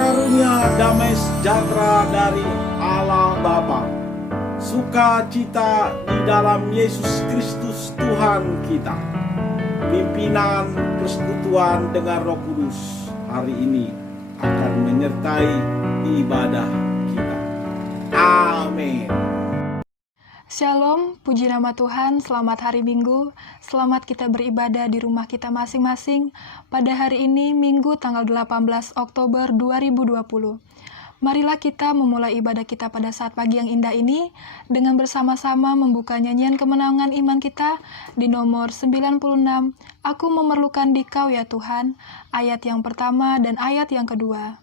karunia damai sejahtera dari Allah Bapa, sukacita di dalam Yesus Kristus Tuhan kita, pimpinan persekutuan dengan Roh Kudus hari ini akan menyertai ibadah kita. Amin. Shalom, puji nama Tuhan, selamat hari Minggu, selamat kita beribadah di rumah kita masing-masing pada hari ini Minggu tanggal 18 Oktober 2020. Marilah kita memulai ibadah kita pada saat pagi yang indah ini dengan bersama-sama membuka nyanyian kemenangan iman kita di nomor 96, Aku memerlukan Dikau ya Tuhan, ayat yang pertama dan ayat yang kedua.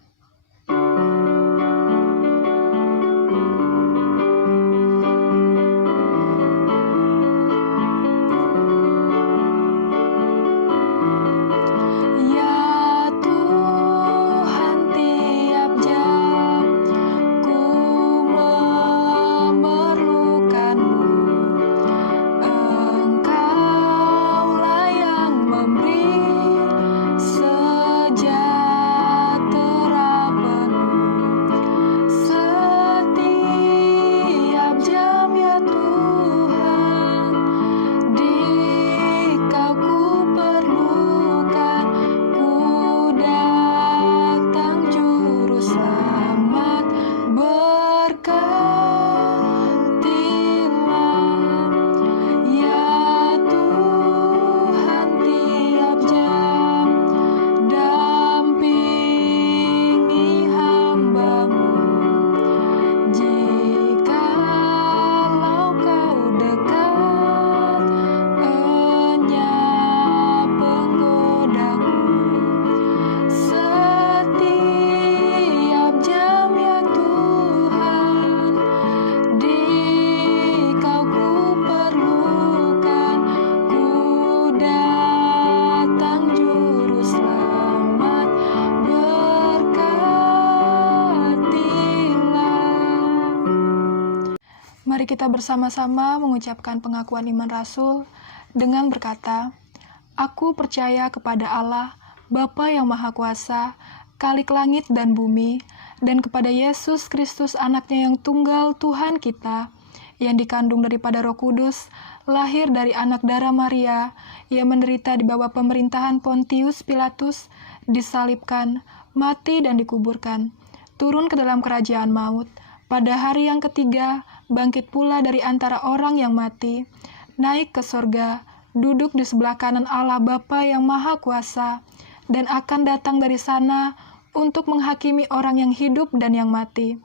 Mari kita bersama-sama mengucapkan pengakuan iman Rasul dengan berkata, Aku percaya kepada Allah, Bapa yang Maha Kuasa, Khalik langit dan bumi, dan kepada Yesus Kristus anaknya yang tunggal Tuhan kita, yang dikandung daripada Roh Kudus, lahir dari anak darah Maria, ia menderita di bawah pemerintahan Pontius Pilatus, disalibkan, mati dan dikuburkan, turun ke dalam kerajaan maut, pada hari yang ketiga, bangkit pula dari antara orang yang mati, naik ke sorga, duduk di sebelah kanan Allah Bapa yang Maha Kuasa, dan akan datang dari sana untuk menghakimi orang yang hidup dan yang mati.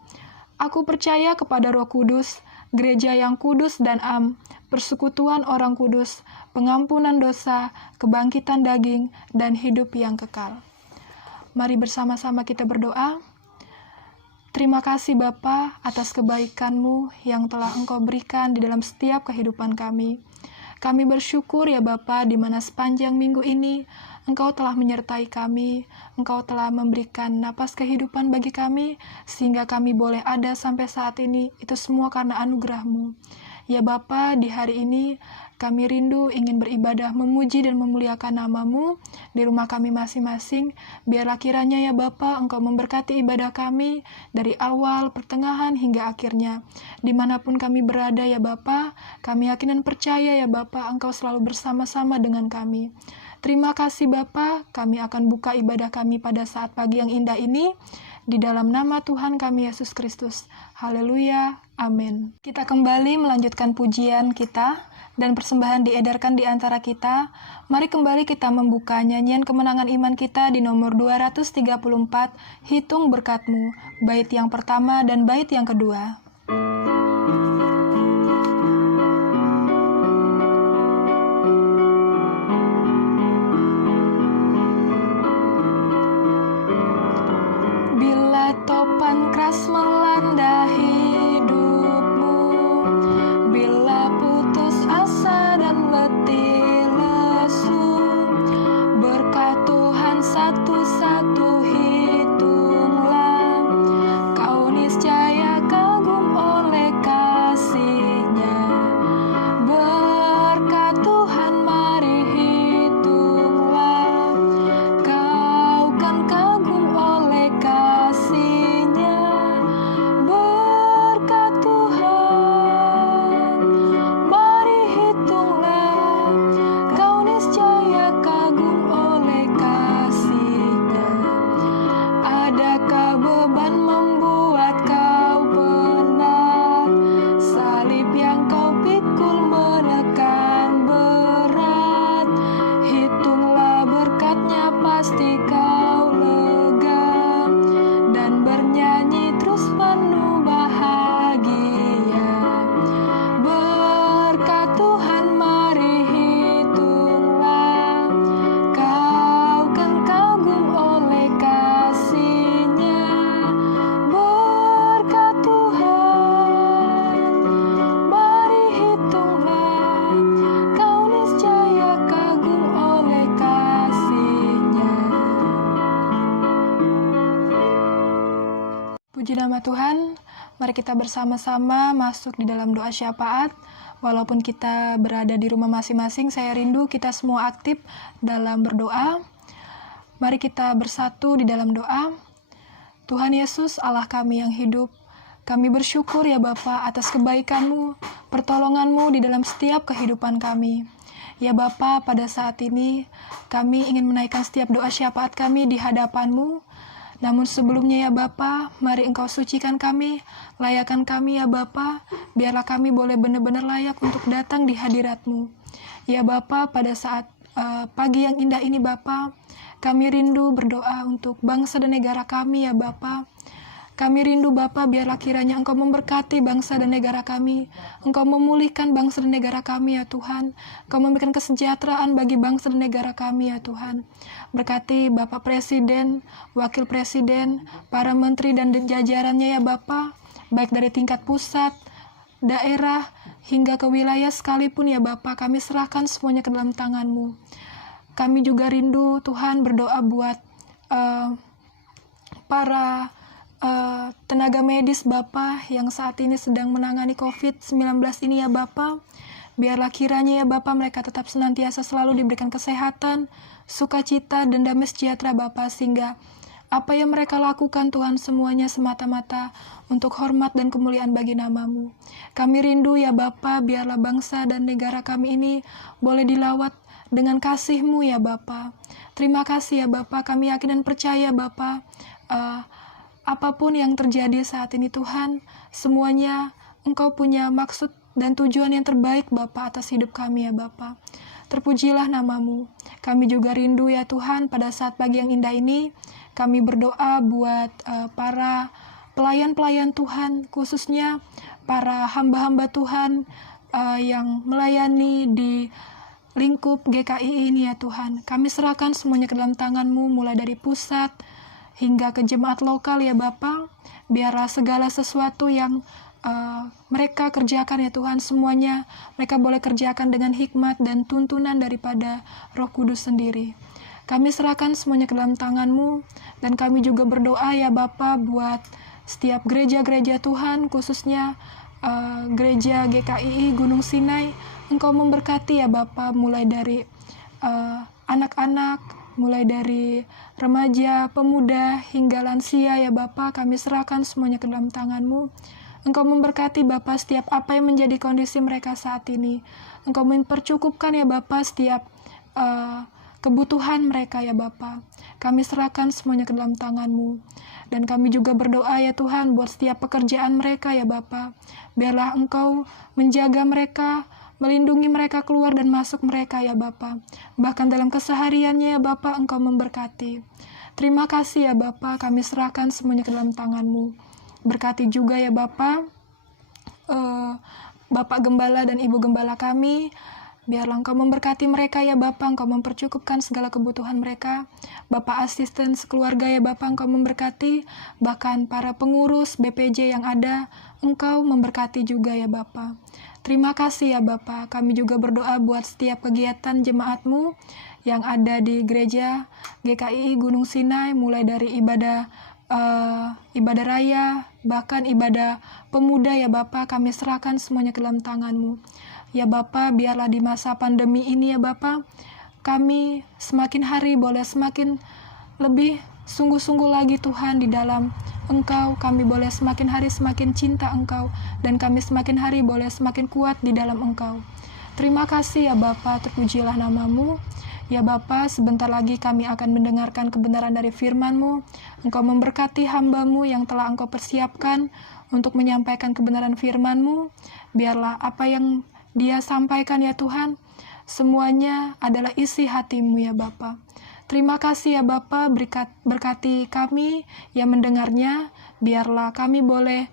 Aku percaya kepada Roh Kudus, gereja yang kudus dan am, persekutuan orang kudus, pengampunan dosa, kebangkitan daging, dan hidup yang kekal. Mari bersama-sama kita berdoa. Terima kasih Bapa atas kebaikan-Mu yang telah Engkau berikan di dalam setiap kehidupan kami. Kami bersyukur ya Bapa, di mana sepanjang minggu ini Engkau telah menyertai kami, Engkau telah memberikan napas kehidupan bagi kami, sehingga kami boleh ada sampai saat ini, itu semua karena anugerah-Mu. Ya Bapa, di hari ini kami rindu ingin beribadah, memuji dan memuliakan nama-Mu di rumah kami masing-masing. Biarlah kiranya ya Bapa, Engkau memberkati ibadah kami dari awal, pertengahan, hingga akhirnya. Dimanapun kami berada ya Bapa, kami yakin dan percaya ya Bapa, Engkau selalu bersama-sama dengan kami. Terima kasih Bapa, kami akan buka ibadah kami pada saat pagi yang indah ini. Di dalam nama Tuhan kami Yesus Kristus. Haleluya. Amin. Kita kembali melanjutkan pujian kita dan persembahan diedarkan di antara kita. Mari kembali kita membuka nyanyian kemenangan iman kita di nomor 234, Hitung Berkat-Mu, bait yang pertama dan bait yang kedua. Bila topan keras melanda hidupmu, bila putus asa dan letih lesu, berkat Tuhan satu-satu hitunglah, kau niscaya kagum oleh kasih-Nya. Berkat Tuhan mari hitunglah, kau kan kagum oleh kasih-Nya. Puji nama Tuhan, mari kita bersama-sama masuk di dalam doa syafaat. Walaupun kita berada di rumah masing-masing, saya rindu kita semua aktif dalam berdoa. Mari kita bersatu di dalam doa. Tuhan Yesus, Allah kami yang hidup, kami bersyukur ya Bapa atas kebaikan-Mu, pertolongan-Mu di dalam setiap kehidupan kami. Ya Bapa, pada saat ini kami ingin menaikkan setiap doa syafaat kami di hadapan-Mu. Namun sebelumnya ya Bapa, mari Engkau sucikan kami, layakkan kami ya Bapa, biarlah kami boleh benar-benar layak untuk datang di hadirat-Mu. Ya Bapa, pada saat pagi yang indah ini Bapa, kami rindu berdoa untuk bangsa dan negara kami ya Bapa. Kami rindu Bapa, biarlah kiranya Engkau memberkati bangsa dan negara kami. Engkau memulihkan bangsa dan negara kami ya Tuhan. Engkau memberikan kesejahteraan bagi bangsa dan negara kami ya Tuhan. Berkati Bapak Presiden, Wakil Presiden, para menteri dan jajarannya ya Bapa, baik dari tingkat pusat, daerah, hingga ke wilayah sekalipun ya Bapa, kami serahkan semuanya ke dalam tangan-Mu. Kami juga rindu Tuhan berdoa buat para tenaga medis Bapa yang saat ini sedang menangani COVID-19 ini ya Bapa. Biarlah kiranya ya Bapa mereka tetap senantiasa selalu diberikan kesehatan, sukacita dan damai sejahtera Bapa, sehingga apa yang mereka lakukan Tuhan semuanya semata-mata untuk hormat dan kemuliaan bagi nama-Mu. Kami rindu ya Bapa, biarlah bangsa dan negara kami ini boleh dilawat dengan kasih-Mu ya Bapa. Terima kasih ya Bapa, kami yakin dan percaya Bapa, apapun yang terjadi saat ini Tuhan, semuanya Engkau punya maksud dan tujuan yang terbaik Bapa atas hidup kami ya Bapa. Terpujilah nama-Mu. Kami juga rindu ya Tuhan, pada saat pagi yang indah ini, kami berdoa buat para pelayan-pelayan Tuhan, khususnya para hamba-hamba Tuhan yang melayani di lingkup GKI ini ya Tuhan. Kami serahkan semuanya ke dalam tangan-Mu, mulai dari pusat hingga ke jemaat lokal ya Bapa. Biarlah segala sesuatu yang mereka kerjakan ya Tuhan, semuanya mereka boleh kerjakan dengan hikmat dan tuntunan daripada Roh Kudus sendiri. Kami serahkan semuanya ke dalam tangan-Mu, dan kami juga berdoa ya Bapa buat setiap gereja-gereja Tuhan, khususnya gereja GKI Gunung Sinai. Engkau memberkati ya Bapa, mulai dari anak-anak, mulai dari remaja, pemuda, hingga lansia ya Bapa, kami serahkan semuanya ke dalam tangan-Mu. Engkau memberkati Bapa setiap apa yang menjadi kondisi mereka saat ini. Engkau mempercukupkan ya Bapa setiap kebutuhan mereka ya Bapa. Kami serahkan semuanya ke dalam tangan-Mu. Dan kami juga berdoa ya Tuhan buat setiap pekerjaan mereka ya Bapa. Biarlah Engkau menjaga mereka, melindungi mereka keluar dan masuk mereka ya Bapa. Bahkan dalam kesehariannya ya Bapa, Engkau memberkati. Terima kasih ya Bapa, kami serahkan semuanya ke dalam tangan-Mu. Berkati juga ya Bapa, Bapak Gembala dan Ibu Gembala kami. Biarlah Engkau memberkati mereka ya Bapa, Engkau mempercukupkan segala kebutuhan mereka. Bapak asisten sekeluarga ya Bapa, Engkau memberkati. Bahkan para pengurus BPJ yang ada, Engkau memberkati juga ya Bapa. Terima kasih ya Bapa, kami juga berdoa buat setiap kegiatan jemaat-Mu yang ada di gereja GKI Gunung Sinai, mulai dari ibadah raya, bahkan ibadah pemuda ya Bapa, kami serahkan semuanya ke dalam tangan-Mu. Ya Bapa, biarlah di masa pandemi ini ya Bapa, kami semakin hari boleh semakin lebih sungguh-sungguh lagi Tuhan di dalam Engkau. Kami boleh semakin hari semakin cinta Engkau, dan kami semakin hari boleh semakin kuat di dalam Engkau. Terima kasih ya Bapa, terpujilah nama-Mu. Ya Bapa, sebentar lagi kami akan mendengarkan kebenaran dari firman-Mu. Engkau memberkati hamba-Mu yang telah Engkau persiapkan untuk menyampaikan kebenaran firman-Mu. Biarlah apa yang dia sampaikan ya Tuhan, semuanya adalah isi hati-Mu ya Bapa. Terima kasih ya Bapa, berkati kami yang mendengarnya. Biarlah kami boleh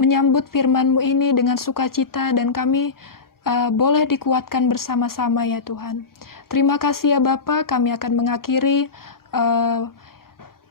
menyambut firman-Mu ini dengan sukacita, dan kami boleh dikuatkan bersama-sama ya Tuhan. Terima kasih ya Bapa, kami akan mengakhiri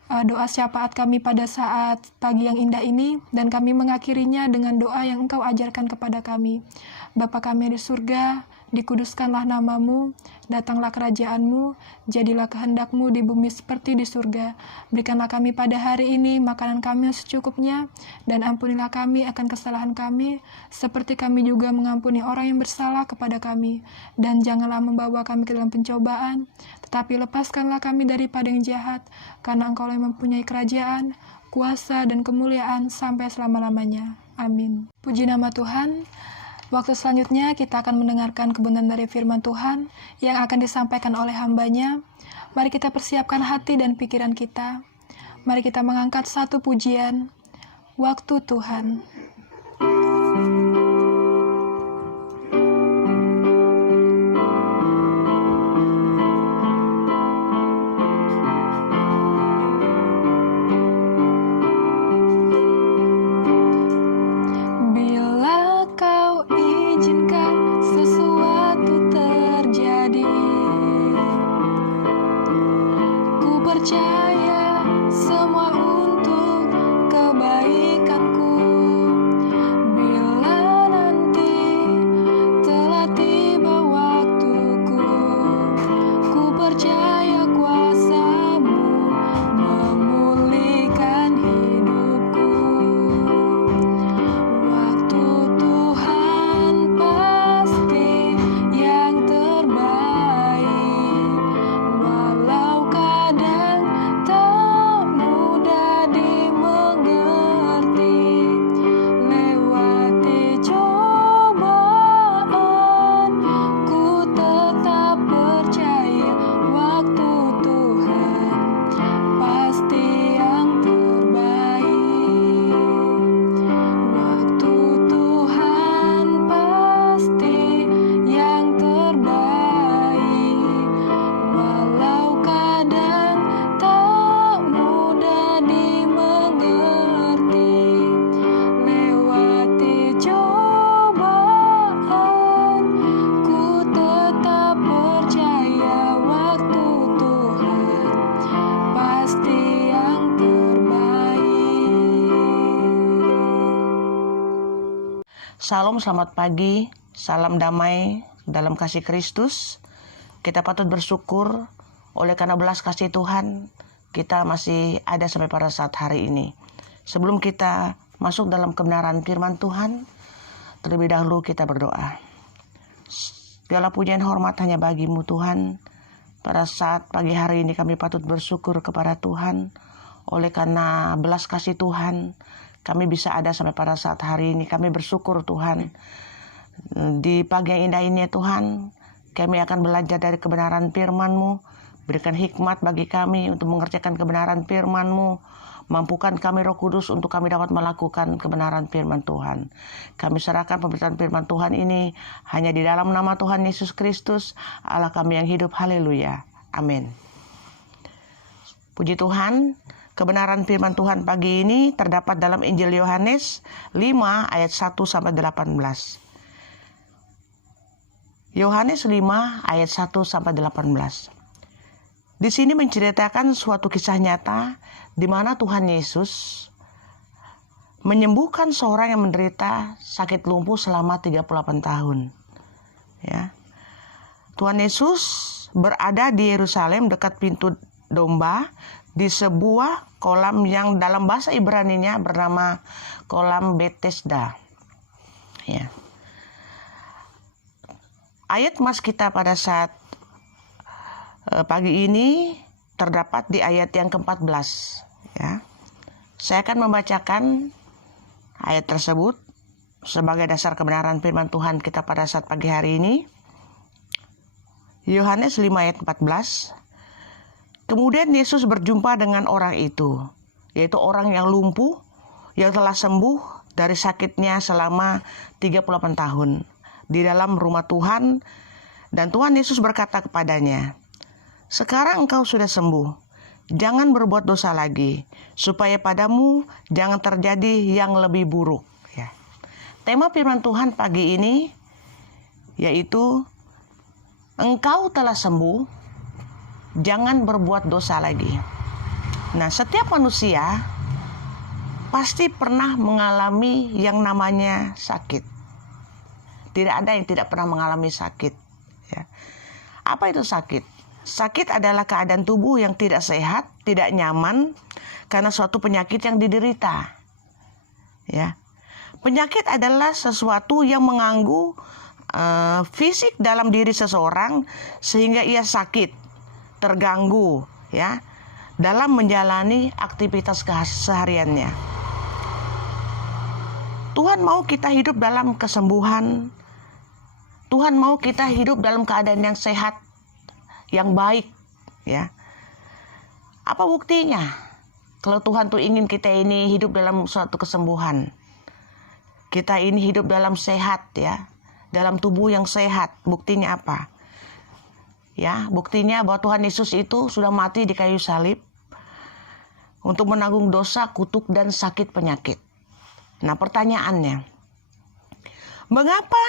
doa syafaat kami pada saat pagi yang indah ini, dan kami mengakhirinya dengan doa yang Engkau ajarkan kepada kami. Bapa kami di surga, dikuduskanlah namamu, datanglah kerajaan-Mu, jadilah kehendak-Mu di bumi seperti di surga. Berikanlah kami pada hari ini makanan kami yang secukupnya, dan ampunilah kami akan kesalahan kami, seperti kami juga mengampuni orang yang bersalah kepada kami. Dan janganlah membawa kami ke dalam pencobaan, tetapi lepaskanlah kami daripada yang jahat, karena Engkau yang mempunyai kerajaan, kuasa, dan kemuliaan sampai selama-lamanya. Amin. Puji nama Tuhan. Waktu selanjutnya kita akan mendengarkan kebenaran dari firman Tuhan yang akan disampaikan oleh hamba-Nya. Mari kita persiapkan hati dan pikiran kita. Mari kita mengangkat satu pujian, Waktu Tuhan. Percaya semua untuk kebaikanku. Bila nanti telah tiba waktuku, ku percaya kuasa-Mu memulihkan hidupku. Waktu Tuhan pasti yang terbaik, walau kadang tak mudah dimengerti. Lewati cobaan, ku tetap percaya waktu Tuhan pasti yang terbaik. Waktu Tuhan pasti yang terbaik, walau kadang tak mudah dimengerti. Lewati cobaan, ku tetap percaya waktu Tuhan pasti yang terbaik. Salam, selamat pagi, salam damai dalam kasih Kristus. Kita patut bersyukur oleh karena belas kasih Tuhan, kita masih ada sampai pada saat hari ini. Sebelum kita masuk dalam kebenaran firman Tuhan, terlebih dahulu kita berdoa. Segala pujian hormat hanya bagi-Mu Tuhan. Pada saat pagi hari ini kami patut bersyukur kepada Tuhan. Oleh karena belas kasih Tuhan, kami bisa ada sampai pada saat hari ini. Kami bersyukur Tuhan. Di pagi yang indah ini ya Tuhan, kami akan belajar dari kebenaran firman-Mu. Berikan hikmat bagi kami untuk mengerjakan kebenaran firman-Mu. Mampukan kami Roh Kudus untuk kami dapat melakukan kebenaran firman Tuhan. Kami serahkan pemberitaan firman Tuhan ini hanya di dalam nama Tuhan Yesus Kristus, Allah kami yang hidup. Haleluya. Amin. Puji Tuhan, kebenaran firman Tuhan pagi ini terdapat dalam Injil Yohanes 5 ayat 1 sampai 18. Yohanes 5 ayat 1 sampai 18. Di sini menceritakan suatu kisah nyata di mana Tuhan Yesus menyembuhkan seorang yang menderita sakit lumpuh selama 38 tahun. Ya. Tuhan Yesus berada di Yerusalem dekat pintu domba di sebuah kolam yang dalam bahasa Ibrani-nya bernama kolam Bethesda. Ya. Ayat mas kita pada saat pagi ini terdapat di ayat yang ke-14. Ya. Saya akan membacakan ayat tersebut sebagai dasar kebenaran firman Tuhan kita pada saat pagi hari ini. Yohanes 5 ayat 14. Kemudian Yesus berjumpa dengan orang itu, yaitu orang yang lumpuh yang telah sembuh dari sakitnya selama 38 tahun di dalam rumah Tuhan, dan Tuhan Yesus berkata kepadanya, "Sekarang engkau sudah sembuh, jangan berbuat dosa lagi, supaya padamu jangan terjadi yang lebih buruk." Ya. Tema firman Tuhan pagi ini yaitu engkau telah sembuh, jangan berbuat dosa lagi. Nah, setiap manusia pasti pernah mengalami yang namanya sakit. Tidak ada yang tidak pernah mengalami sakit. Ya. Apa itu sakit? Sakit adalah keadaan tubuh yang tidak sehat, tidak nyaman karena suatu penyakit yang diderita. Ya. Penyakit adalah sesuatu yang mengganggu fisik dalam diri seseorang sehingga ia sakit, terganggu, ya, dalam menjalani aktivitas kesehariannya. Tuhan mau kita hidup dalam kesembuhan. Tuhan mau kita hidup dalam keadaan yang sehat, yang baik, ya. Apa buktinya? Kalau Tuhan tuh ingin kita ini hidup dalam suatu kesembuhan, kita ini hidup dalam sehat, ya, dalam tubuh yang sehat. Buktinya apa? Ya, buktinya bahwa Tuhan Yesus itu sudah mati di kayu salib untuk menanggung dosa, kutuk, dan sakit penyakit. Nah, pertanyaannya, mengapa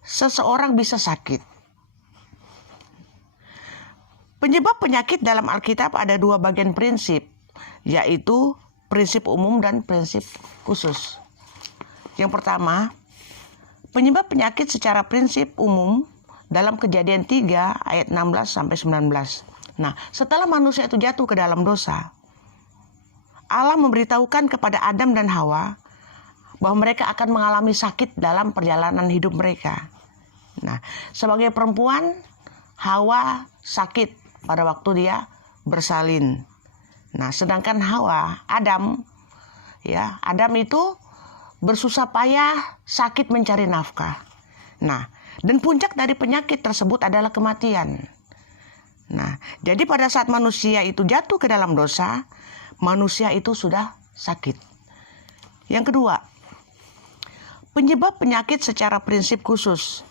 seseorang bisa sakit? Penyebab penyakit dalam Alkitab ada dua bagian prinsip, yaitu prinsip umum dan prinsip khusus. Yang pertama, penyebab penyakit secara prinsip umum dalam Kejadian 3 ayat 16-19. Nah, setelah manusia itu jatuh ke dalam dosa, Allah memberitahukan kepada Adam dan Hawa bahwa mereka akan mengalami sakit dalam perjalanan hidup mereka. Nah, sebagai perempuan, Hawa sakit pada waktu dia bersalin. Nah, sedangkan Adam itu bersusah payah sakit mencari nafkah. Nah, dan puncak dari penyakit tersebut adalah kematian. Nah, jadi pada saat manusia itu jatuh ke dalam dosa, manusia itu sudah sakit. Yang kedua, penyebab penyakit secara prinsip khusus,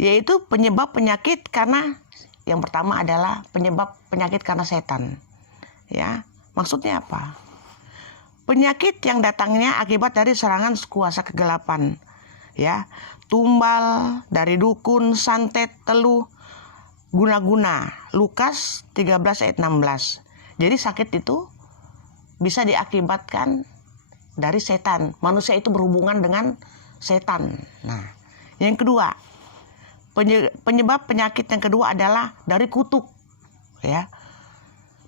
yaitu penyebab penyakit karena yang pertama adalah penyebab penyakit karena setan. Ya, maksudnya apa? Penyakit yang datangnya akibat dari serangan kuasa kegelapan, ya, tumbal dari dukun, santet, teluh, guna-guna. Lukas 13 ayat 16. Jadi sakit itu bisa diakibatkan dari setan. Manusia itu berhubungan dengan setan. Nah, yang kedua, penyebab penyakit yang kedua adalah dari kutuk, ya.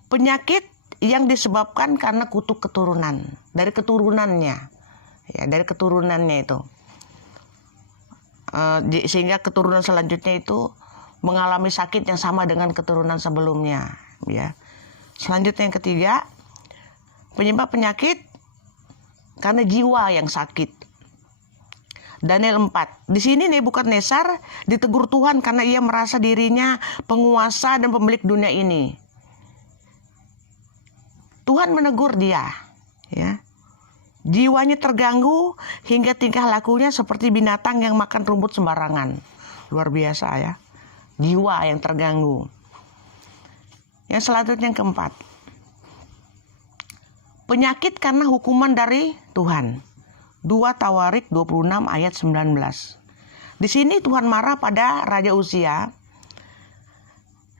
Penyakit yang disebabkan karena kutuk keturunan, dari keturunannya, ya, dari keturunannya itu, sehingga keturunan selanjutnya itu mengalami sakit yang sama dengan keturunan sebelumnya, ya. Selanjutnya yang ketiga, penyebab penyakit karena jiwa yang sakit. Daniel 4. Di sini Nebukadnezar ditegur Tuhan karena ia merasa dirinya penguasa dan pemilik dunia ini. Tuhan menegur dia, ya. Jiwanya terganggu hingga tingkah lakunya seperti binatang yang makan rumput sembarangan. Luar biasa, ya. Jiwa yang terganggu. Yang selanjutnya yang keempat, penyakit karena hukuman dari Tuhan. 2 Tawarik 26 ayat 19. Di sini Tuhan marah pada Raja Uzia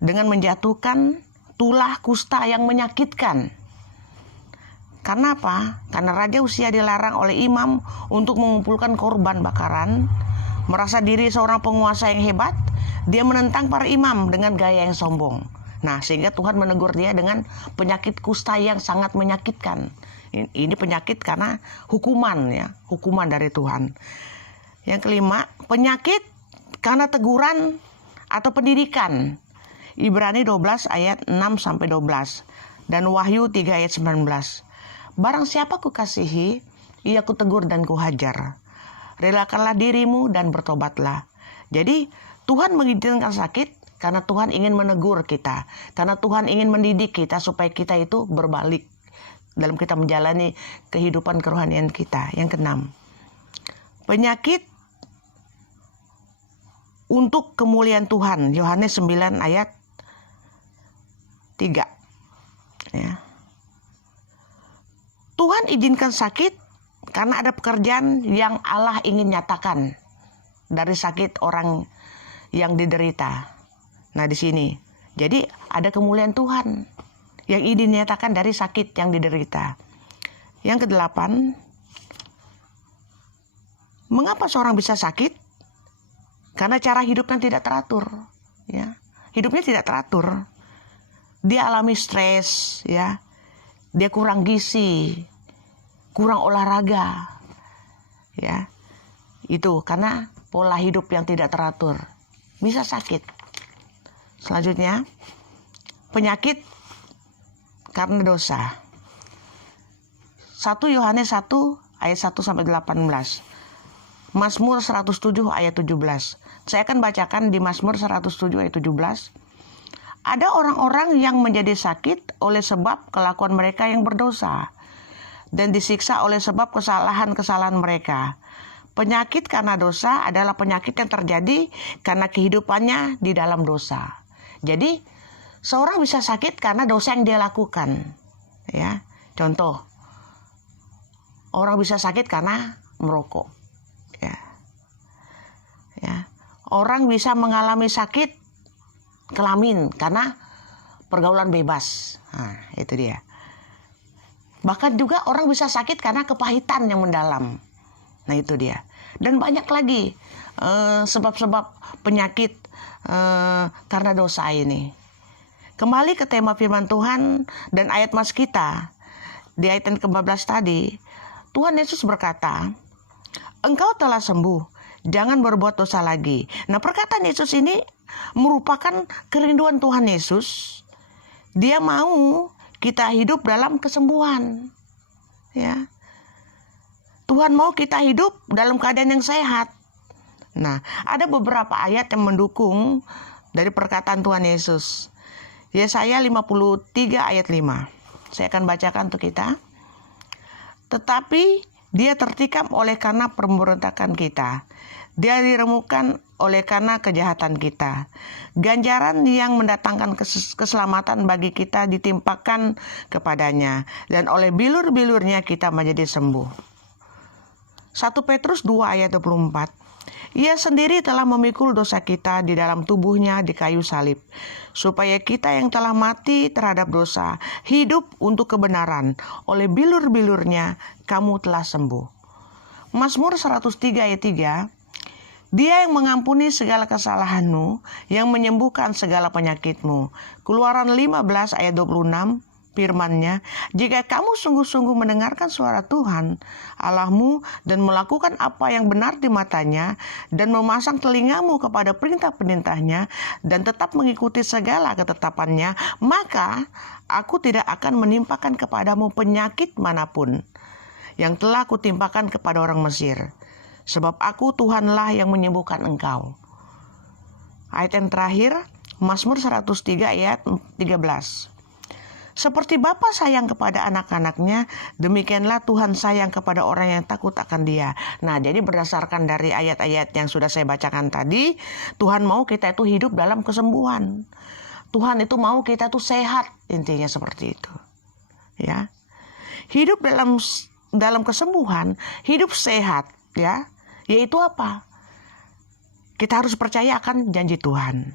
dengan menjatuhkan tulah kusta yang menyakitkan. Karena apa? Karena Raja Uzia dilarang oleh imam untuk mengumpulkan korban bakaran. Merasa diri seorang penguasa yang hebat, dia menentang para imam dengan gaya yang sombong. Nah, sehingga Tuhan menegur dia dengan penyakit kusta yang sangat menyakitkan. Ini penyakit karena hukuman, ya, hukuman dari Tuhan. Yang kelima, penyakit karena teguran atau pendidikan. Ibrani 12 ayat 6-12 dan Wahyu 3 ayat 19. Barang siapa kukasihi, ia kutegur dan kuhajar. Relakanlah dirimu dan bertobatlah. Jadi Tuhan mengizinkan sakit karena Tuhan ingin menegur kita. Karena Tuhan ingin mendidik kita supaya kita itu berbalik dalam kita menjalani kehidupan kerohanian kita. Yang keenam, penyakit untuk kemuliaan Tuhan. Yohanes 9 ayat 3. Ya. Tuhan izinkan sakit karena ada pekerjaan yang Allah ingin nyatakan dari sakit orang yang diderita. Nah, di sini, jadi ada kemuliaan Tuhan yang ingin dinyatakan dari sakit yang diderita. Yang kedelapan, mengapa seorang bisa sakit? Karena cara hidupnya tidak teratur, ya. Hidupnya tidak teratur. Dia alami stres, ya. Dia kurang gizi, kurang olahraga, ya. Itu karena pola hidup yang tidak teratur, bisa sakit. Selanjutnya, penyakit karena dosa. 1 Yohanes 1 ayat 1 sampai 18. Mazmur 107 ayat 17. Saya akan bacakan di Mazmur 107 ayat 17. Ada orang-orang yang menjadi sakit oleh sebab kelakuan mereka yang berdosa dan disiksa oleh sebab kesalahan-kesalahan mereka. Penyakit karena dosa adalah penyakit yang terjadi karena kehidupannya di dalam dosa. Jadi, seorang bisa sakit karena dosa yang dia lakukan. Ya, contoh, orang bisa sakit karena merokok. Ya, orang bisa mengalami sakit kelamin karena pergaulan bebas. Nah, itu dia. Bahkan juga orang bisa sakit karena kepahitan yang mendalam. Nah, itu dia. Dan banyak lagi sebab-sebab penyakit karena dosa ini. Kembali ke tema firman Tuhan dan ayat mas kita. Di ayat yang ke-14 tadi, Tuhan Yesus berkata, "Engkau telah sembuh. Jangan berbuat dosa lagi." Nah, perkataan Yesus ini merupakan kerinduan Tuhan Yesus. Dia mau kita hidup dalam kesembuhan. Ya. Tuhan mau kita hidup dalam keadaan yang sehat. Nah, ada beberapa ayat yang mendukung dari perkataan Tuhan Yesus. Yesaya 53 ayat 5. Saya akan bacakan untuk kita. Tetapi dia tertikam oleh karena pemberontakan kita. Dia diremukkan oleh karena kejahatan kita. Ganjaran yang mendatangkan keselamatan bagi kita ditimpakan kepadanya. Dan oleh bilur-bilurnya kita menjadi sembuh. 1 Petrus 2 ayat 24. Ia sendiri telah memikul dosa kita di dalam tubuhnya di kayu salib, supaya kita yang telah mati terhadap dosa hidup untuk kebenaran. Oleh bilur-bilurnya kamu telah sembuh. Mazmur 103 ayat 3. Dia yang mengampuni segala kesalahanmu, yang menyembuhkan segala penyakitmu. Keluaran 15 ayat 26. Firman-Nya, jika kamu sungguh-sungguh mendengarkan suara Tuhan Allahmu dan melakukan apa yang benar di matanya dan memasang telingamu kepada perintah-perintahnya dan tetap mengikuti segala ketetapannya, maka aku tidak akan menimpakan kepadamu penyakit manapun yang telah kutimpakan kepada orang Mesir. Sebab aku Tuhanlah yang menyembuhkan engkau. Ayat yang terakhir, Mazmur 103 ayat 13. Seperti Bapa sayang kepada anak-anaknya, demikianlah Tuhan sayang kepada orang yang takut akan Dia. Nah, jadi berdasarkan dari ayat-ayat yang sudah saya bacakan tadi, Tuhan mau kita itu hidup dalam kesembuhan. Tuhan itu mau kita itu sehat, intinya seperti itu. Ya. Hidup dalam kesembuhan, hidup sehat, ya. Yaitu apa? Kita harus percaya akan janji Tuhan.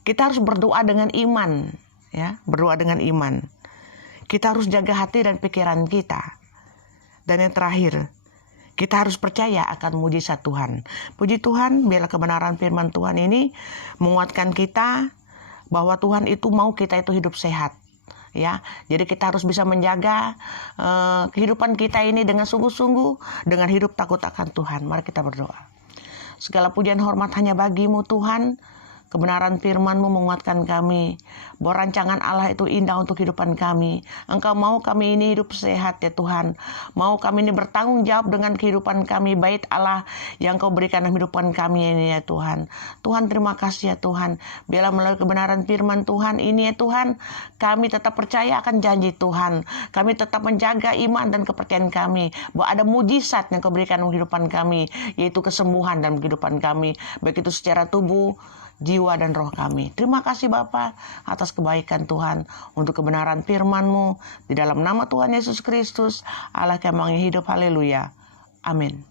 Kita harus berdoa dengan iman. Ya, berdoa dengan iman. Kita harus jaga hati dan pikiran kita. Dan yang terakhir, kita harus percaya akan mujizat Tuhan. Puji Tuhan, biarlah kebenaran firman Tuhan ini menguatkan kita bahwa Tuhan itu mau kita itu hidup sehat. Ya, jadi kita harus bisa menjaga kehidupan kita ini dengan sungguh-sungguh, dengan hidup takut akan Tuhan. Mari kita berdoa. Segala pujian hormat hanya bagi-Mu Tuhan. Kebenaran firman-Mu menguatkan kami bahwa rancangan Allah itu indah untuk kehidupan kami. Engkau mau kami ini hidup sehat ya Tuhan. Mau kami ini bertanggung jawab dengan kehidupan kami. Bait Allah yang Kau berikan dalam kehidupan kami ini ya Tuhan. Tuhan terima kasih ya Tuhan. Biarlah melalui kebenaran firman Tuhan ini ya Tuhan, kami tetap percaya akan janji Tuhan. Kami tetap menjaga iman dan kepercayaan kami bahwa ada mujizat yang Kau berikan dalam kehidupan kami, yaitu kesembuhan dalam kehidupan kami, baik itu secara tubuh, jiwa dan roh kami. Terima kasih Bapa atas kebaikan Tuhan, untuk kebenaran firman-Mu. Di dalam nama Tuhan Yesus Kristus, Allah kami yang hidup. Haleluya. Amin.